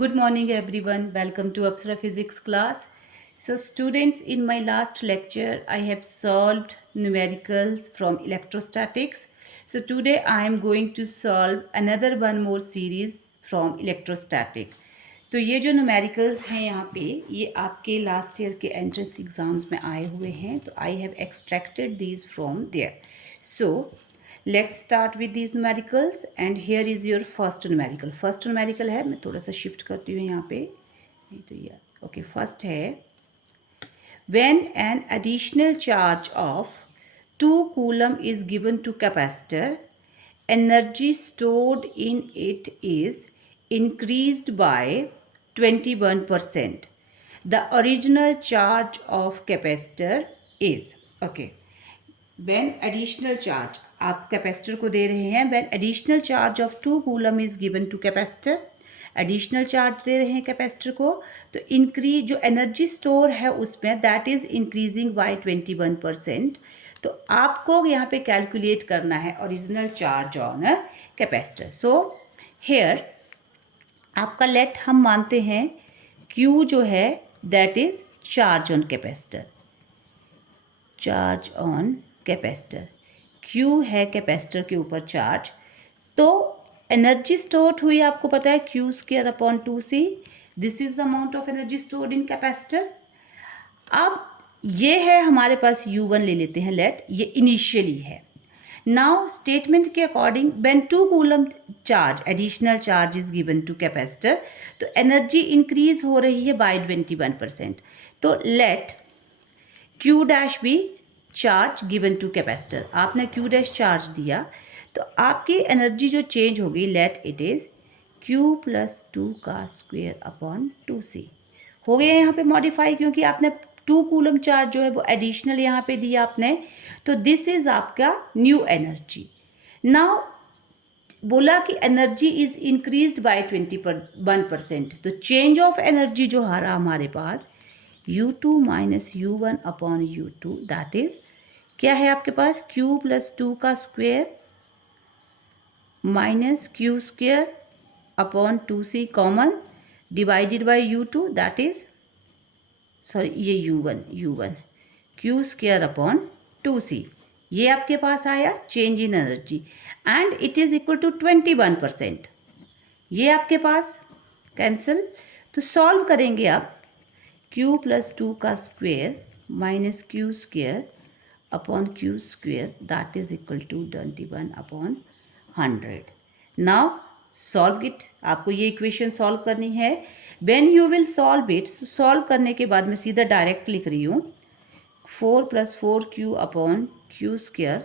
Good morning everyone. Welcome to Apsara Physics class. So students, in my last lecture I have solved numericals from electrostatics. So today I am going to solve another one more series from electrostatic. तो ये जो numericals हैं यहाँ पे ये आपके last year के entrance exams में आए हुए हैं, तो I have extracted these from there. So let's start with these numericals and here is your first numerical. First numerical है, मैं थोड़ा सा शिफ्ट करती हूँ यहाँ पे, नहीं तो ये ओके. फर्स्ट है when an additional charge of 2 coulomb is given to capacitor, energy stored in it is increased by 21%. The original charge of capacitor is okay. When additional charge आप कैपेसिटर को दे रहे हैं, when additional charge of 2 coulomb is given to capacitor, additional charge दे रहे हैं capacitor को, तो increase जो एनर्जी स्टोर है उसमें दैट इज़ इंक्रीजिंग बाय 21%. तो आपको यहाँ पे कैलकुलेट करना है original charge on capacitor. So here आपका लेट हम मानते हैं क्यू जो है that is charge on capacitor. Charge on capacitor, Q है कैपेसिटर के ऊपर चार्ज. तो एनर्जी स्टोर्ड हुई आपको पता है q square upon 2c. This is the amount of energy stored in capacitor. अब ये है हमारे पास u1 ले लेते हैं लेट, ये इनिशियली है. नाउ स्टेटमेंट के according when 2 coulomb charge additional charge is given to capacitor, तो एनर्जी इंक्रीज हो रही है बाय 21%. तो let q dash B charge given to capacitor. आपने q डैश चार्ज दिया तो आपकी एनर्जी जो चेंज होगी let it is q plus 2 का स्क्वेयर अपॉन 2c. हो गया यहाँ पे मॉडिफाई, क्योंकि आपने 2 कूलम चार्ज जो है वो एडिशनल यहाँ पे दिया आपने. तो दिस इज़ आपका न्यू एनर्जी. नाउ बोला कि एनर्जी इज़ इंक्रीज्ड बाय 21%. तो चेंज ऑफ एनर्जी जो आ रहा हमारे पास u2 minus u1 upon u2 that is क्या है आपके पास q प्लस 2 का square minus Q square upon 2c common divided by u2 that is sorry ये u1 Q square upon 2c. ये आपके पास आया change in energy and it is equal to 21%. ये आपके पास कैंसिल. तो सॉल्व करेंगे आप q प्लस 2 का square minus Q square upon Q square that is equal to 21 upon 100. Now solve it. आपको ये इक्वेशन सॉल्व करनी है. When you will solve it, solve करने के बाद मैं सीधा डायरेक्ट लिख रही हूँ 4 plus 4q upon Q square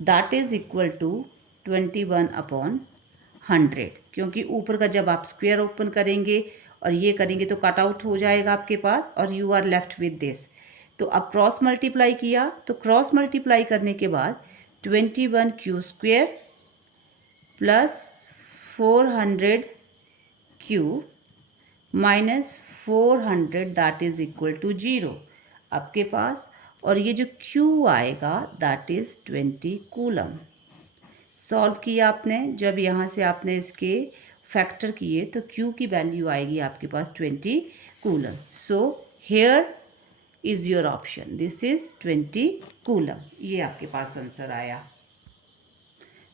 that is equal to 21 upon 100. क्योंकि ऊपर का जब आप स्क्वेयर ओपन करेंगे और ये करेंगे तो कट आउट हो जाएगा आपके पास और you are left with this. तो अब क्रॉस मल्टीप्लाई किया, तो क्रॉस मल्टीप्लाई करने के बाद 21 Q square plus 400 Q minus 400 that is equal to 0 आपके पास. और ये जो Q आएगा दैट इज़ 20 कूलम. सॉल्व किया आपने, जब यहाँ से आपने इसके फैक्टर किए तो Q की वैल्यू आएगी आपके पास 20 coulomb. So here is your option, this is 20 coulomb. ये आपके पास आंसर आया.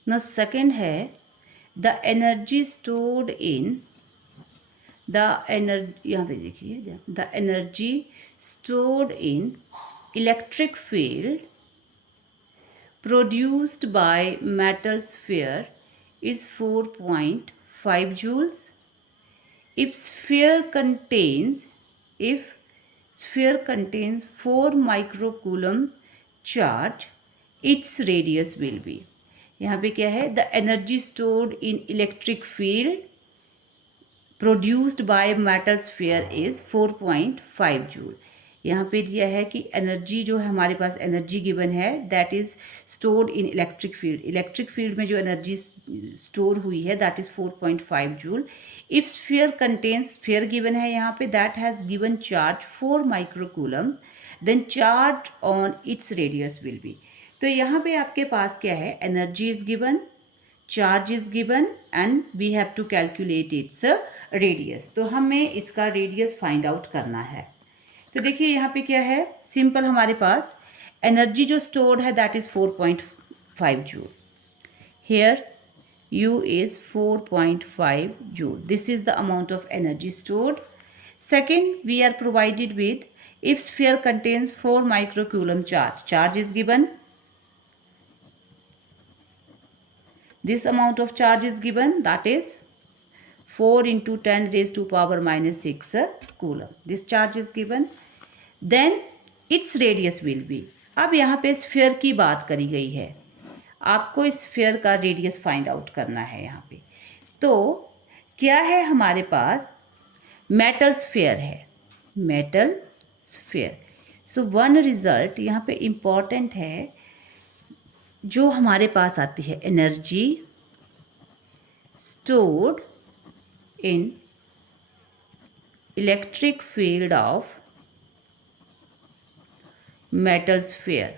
ना सेकेंड है the energy stored in the energy, यहाँ पे देखिए the energy stored in electric field produced by metal sphere is 4.5 joules. If sphere contains 4 microcoulomb charge, its radius will be. यहाँ पे क्या है the energy stored in electric field produced by metal sphere is 4.5 joule. यहाँ पे दिया है कि energy जो है हमारे पास एनर्जी गिवन है that is stored in electric field. Electric field में जो एनर्जी स्टोर हुई है that is 4.5 joule. If sphere contains, sphere given है यहाँ पे that has given charge 4 microcoulomb, then charge on its radius will be. तो यहाँ पे आपके पास क्या है energy is given, charge is given and we have to calculate its radius, तो हमें इसका रेडियस फाइंड आउट करना है। तो देखिए यहाँ पे क्या है, सिंपल हमारे पास एनर्जी जो स्टोर्ड है that is 4.5 joule. Here U is 4.5 joule. This is the amount of energy stored. Second, we are provided with, if sphere contains 4 microcoulomb charge, charge is given. This amount of charge is given, that is 4 into 10 raised to power minus 6 coulomb. This charge is given. Then its radius will be. अब यहाँ पे sphere की बात करी गई है, आपको इस स्फीयर का रेडियस फाइंड आउट करना है यहाँ पे। तो क्या है हमारे पास, मेटल स्फीयर है, metal sphere. So one result यहाँ पे इम्पॉर्टेंट है जो हमारे पास आती है, energy stored in electric field of metal sphere.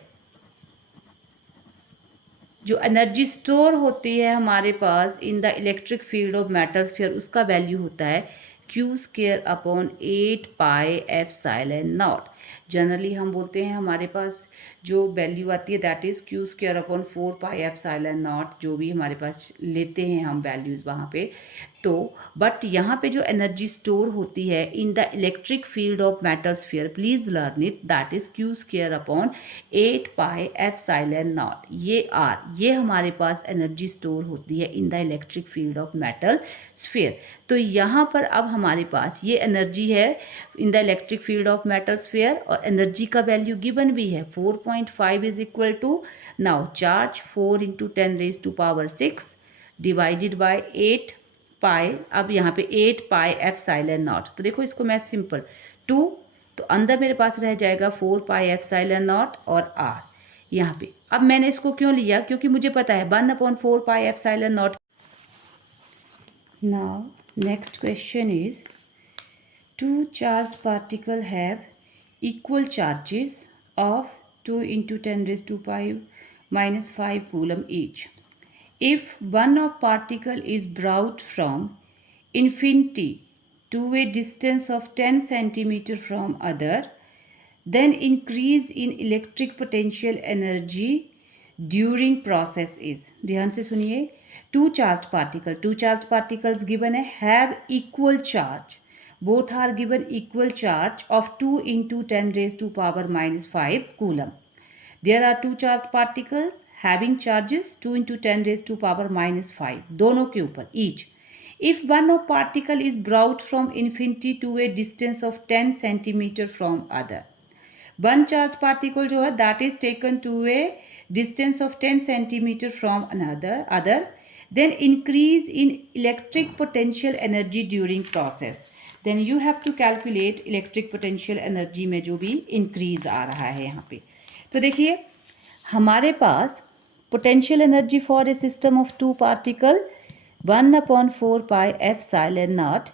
जो एनर्जी स्टोर होती है हमारे पास in the electric field of metal sphere, उसका वैल्यू होता है q square upon 8 pi epsilon naught. Generally हम बोलते हैं हमारे पास जो वैल्यू आती है that is q square upon 4 pi epsilon not, जो भी हमारे पास लेते हैं हम वैल्यूज़ वहाँ पे। तो बट यहाँ पे जो एनर्जी स्टोर होती है in the electric field of metal sphere, please learn it, that is Q square upon 8 pi epsilon naught. ये हमारे पास एनर्जी स्टोर होती है in the electric field of metal sphere. तो यहाँ पर अब हमारे पास ये एनर्जी है in the electric field of metal sphere, और एनर्जी का वैल्यू गिवन भी है 4.5 is equal to, now charge 4 into 10 raise to power 6 divided by 8 पाई। अब यहाँ पे 8 पाई एप्सिलॉन नॉट, तो देखो इसको मैं सिंपल 2, तो अंदर मेरे पास रह जाएगा 4 पाई एप्सिलॉन नॉट और आर यहाँ पे। अब मैंने इसको क्यों लिया, क्योंकि मुझे पता है 1/4 pi epsilon naught. Now next question is, 2 charged particle have equal charges of 2 into 10 raise to pi minus 5 coulomb each. If one of particle is brought from infinity to a distance of 10 centimeter from other, then increase in electric potential energy during process is. ध्यान से सुनिए, two charged particles given है, have equal charge, both are given equal charge of 2 into 10 raised to power minus 5 coulomb. There are two charged particles having charges 2 into 10 raised to power minus 5 दोनों के ऊपर each. If one of particle is brought from infinity to a distance of 10 centimeter from other, one charged particle जो है that is taken to a distance of 10 centimeter from other, then increase in electric potential energy during process. Then you have to calculate electric potential energy में जो भी increase आ रहा है यहाँ पे। तो देखिए हमारे पास potential energy for a system of 2 particle 1/4 pi epsilon naught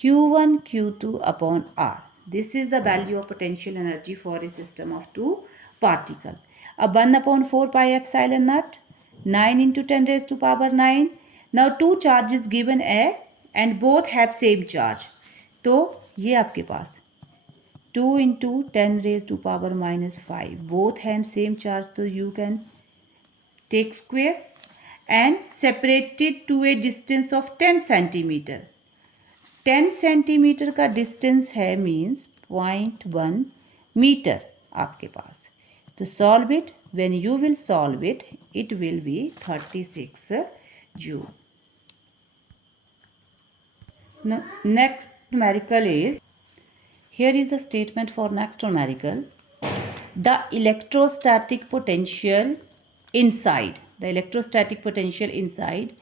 Q1 Q2 upon R. This is the value of potential energy for a system of 2 particle. अब 1/4 pi epsilon naught 9 into 10 raise to power 9. Now 2 charges given है and both have same charge, तो ये आपके पास 2 into 10 raised to power minus 5. Both have same charge, so you can take square and separate it to a distance of 10 centimeter. 10 centimeter का distance है means 0.1 meter आपके पास। तो solve it. When you will solve it, it will be 36 joule. Now, next numerical is, here is the statement for next numerical. The electrostatic potential inside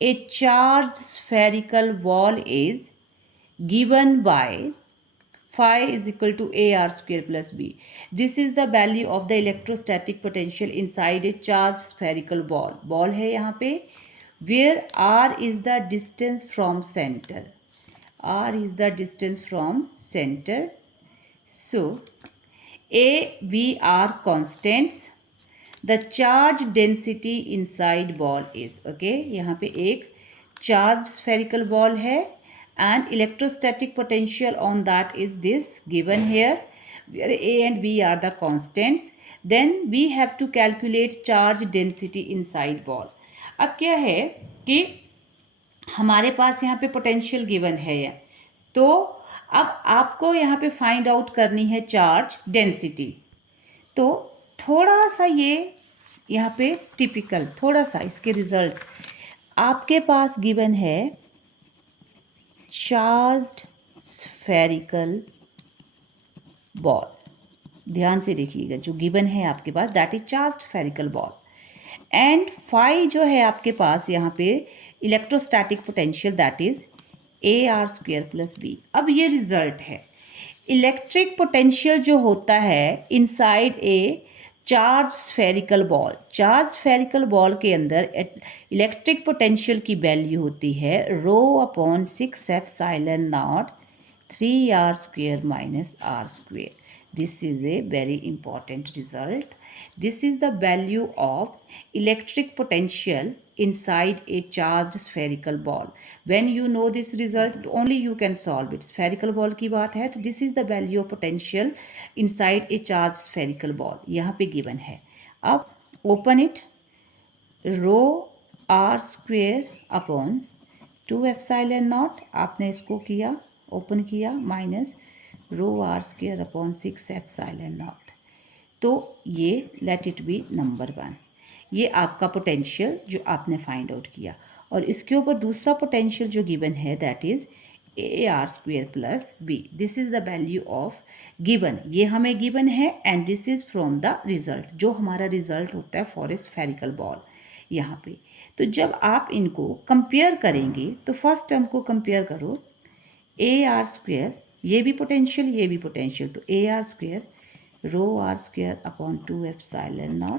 a charged spherical ball is given by phi is equal to AR square plus B. This is the value of the electrostatic potential inside a charged spherical ball. Ball है यहाँ पे, where R is the distance from center. R is the distance from center. So A, V are constants. The charge density inside ball is, okay, यहाँ पे एक charged spherical ball है and electrostatic potential on that is this given here, where A and B are the constants. Then we have to calculate charge density inside ball. अब क्या है कि हमारे पास यहाँ पे पोटेंशियल गिवन है ये, तो अब आपको यहाँ पे फाइंड आउट करनी है चार्ज डेंसिटी। तो थोड़ा सा ये यहाँ पे टिपिकल, थोड़ा सा इसके रिजल्ट्स आपके पास गिवन है चार्ज्ड स्फेरिकल बॉल। ध्यान से देखिएगा, जो गिवन है आपके पास that is charged spherical ball, and phi जो है आपके पास यहाँ पे electrostatic potential that is AR² plus B. अब ये रिजल्ट है, इलेक्ट्रिक पोटेंशियल जो होता है inside a charge spherical ball, charge spherical ball के अंदर इलेक्ट्रिक पोटेंशियल की वैल्यू होती है ρ/6 3r² minus r²। This is a very important result. This is the value of electric potential inside a charged spherical ball. When you know this result, only you can solve it. Spherical ball की बात है तो this is the value of potential inside a charged spherical ball. यहाँ पे given है। अब open it, ρr² upon 2ε0, आपने इसको किया, ओपन किया, माइनस ρr² अपॉन 6ε0। तो ये लेट इट बी नंबर 1, ये आपका पोटेंशियल जो आपने फाइंड आउट किया। और इसके ऊपर दूसरा पोटेंशियल जो गिवन है that is AR² plus B. This is the value of given, ये हमें गिवन है and this is from the result, जो हमारा रिजल्ट होता है फॉर ए स्फेरिकल बॉल यहाँ पे। तो जब आप इनको कंपेयर करेंगे तो फर्स्ट टर्म को कंपेयर करो, AR², ये भी पोटेंशियल ये भी पोटेंशियल, तो AR² ρr² अपॉन 2ε0।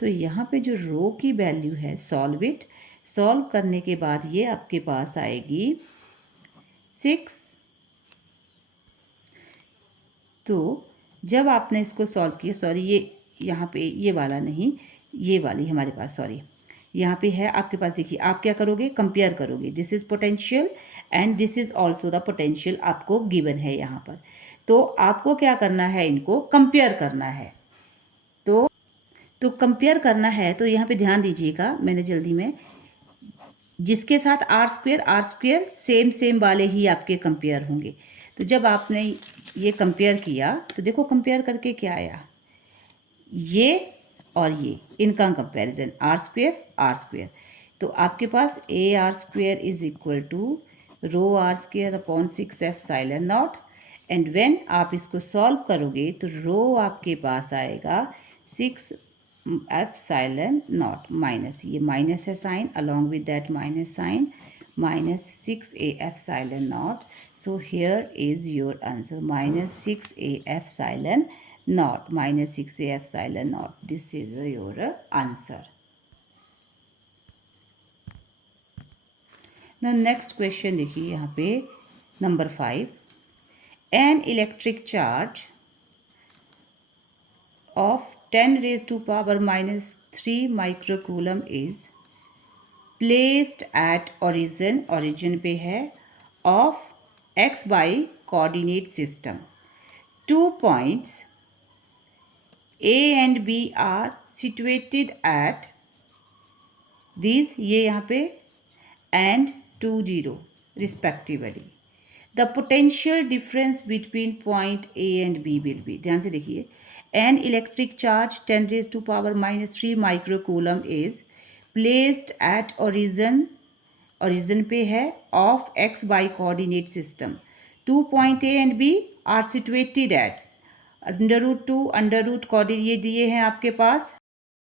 तो यहाँ पे जो रो की वैल्यू है सॉल्व इट, सॉल्व करने के बाद ये आपके पास आएगी 6। तो जब आपने इसको सॉल्व किया, सॉरी ये यहाँ पे ये वाला नहीं, ये वाली हमारे पास, सॉरी यहाँ पे है आपके पास, देखिए आप क्या करोगे, कंपेयर करोगे, this is potential and this is also the potential आपको गिवन है यहाँ पर। तो आपको क्या करना है, इनको कंपेयर करना है। तो कंपेयर करना है, तो यहाँ पे ध्यान दीजिएगा, मैंने जल्दी में जिसके साथ R² सेम वाले ही आपके कंपेयर होंगे। तो जब आपने ये कंपेयर किया तो देखो कंपेयर करके क्या आया, ये और ये इनका कंपैरिजन R²। तो आपके पास AR² is equal to ρr² upon 6ε0, and when आप इसको सॉल्व करोगे तो रो आपके पास आएगा 6ε0 माइनस, ये माइनस है sign, along with that minus sign, minus 6a∈0. So here is your answer, minus 6a∈0, minus 6a∈0. This is your answer. Now next question देखिए यहाँ पे number 5. An electric charge of 10 raised to power minus 3 microcoulomb is placed at origin पे है of xy coordinate system. 2 points A and B are situated at these, ये यहाँ पे and 2 0 respectively. The potential difference between point A and B will be, ध्यान से देखिए, an electric charge 10 raised to power minus 3 microcoulomb is placed at origin पे है of xy coordinate system. 2 point A and B are situated at √2 √, ये दिए हैं आपके पास